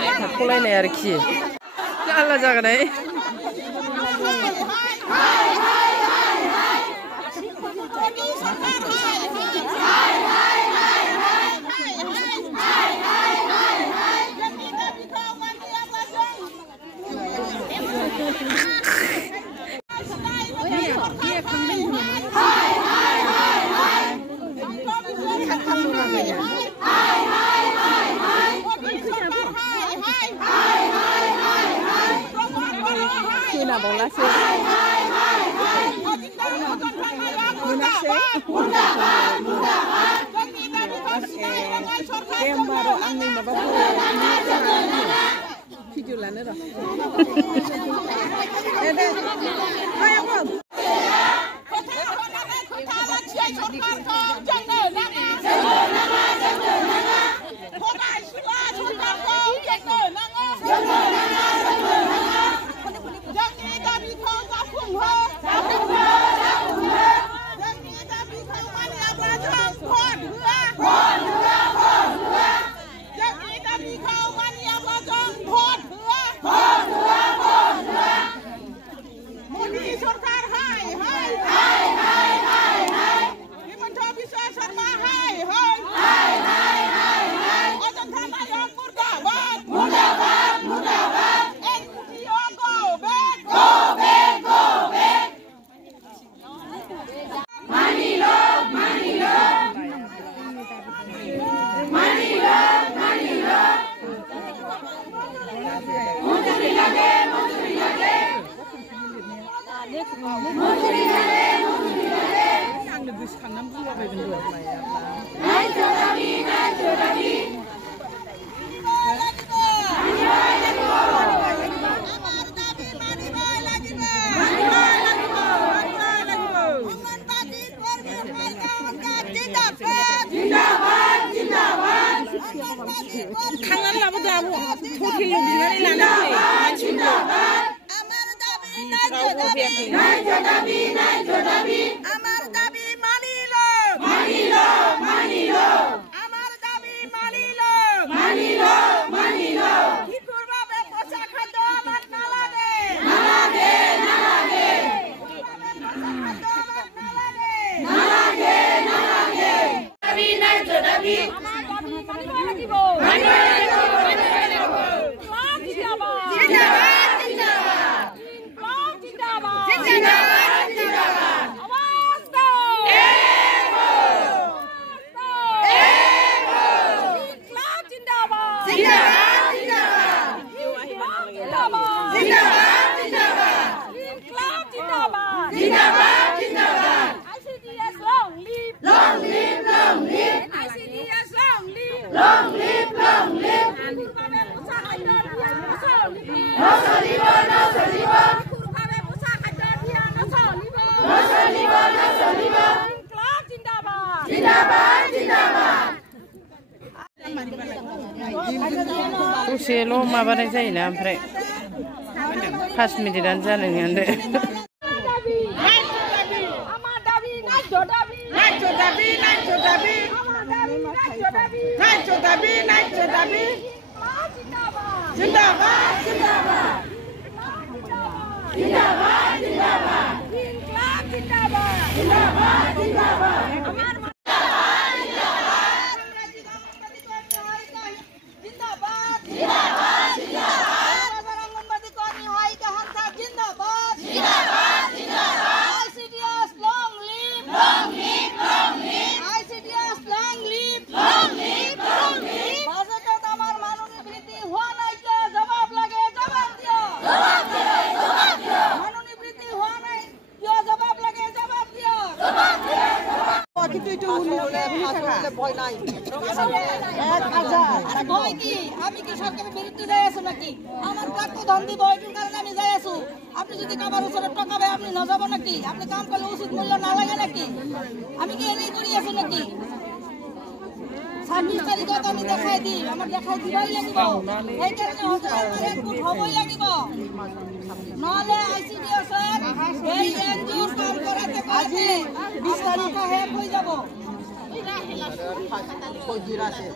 थाख'लायनाय आरोखि जारला जागोन video lain dah. Kangen lah betul aku. Hotel lu di mana lana ni? Macam Amar Dabi Manilo. Manilo. Amar Dabi Manilo. Manilo. Kikurba be posa khado amat nalage. Dabi naik Dabi. दसेल' माबानाय जायोना ओमफ्राय 5 मिनिटानो जालायनायानो আপনি যদি কাবার উপরে টাকা পায় আপনি না যাব নাকি আপনি কাম করলে উচিত মূল্য না লাগে নাকি আমি কি এনে করি আছি নাকি 26 তারিখে তো আমি দেখাই দিই আমার দেখাই দিবাই লাগিব এই কারণে হজর আমার এক ফুট হবই লাগিব নালে আইসিডিএস এর এই এনজিও কাম করাতে কাজে 20 তারিখে হ্যাক হয়ে যাব এটা হেলা কই জিরা আছে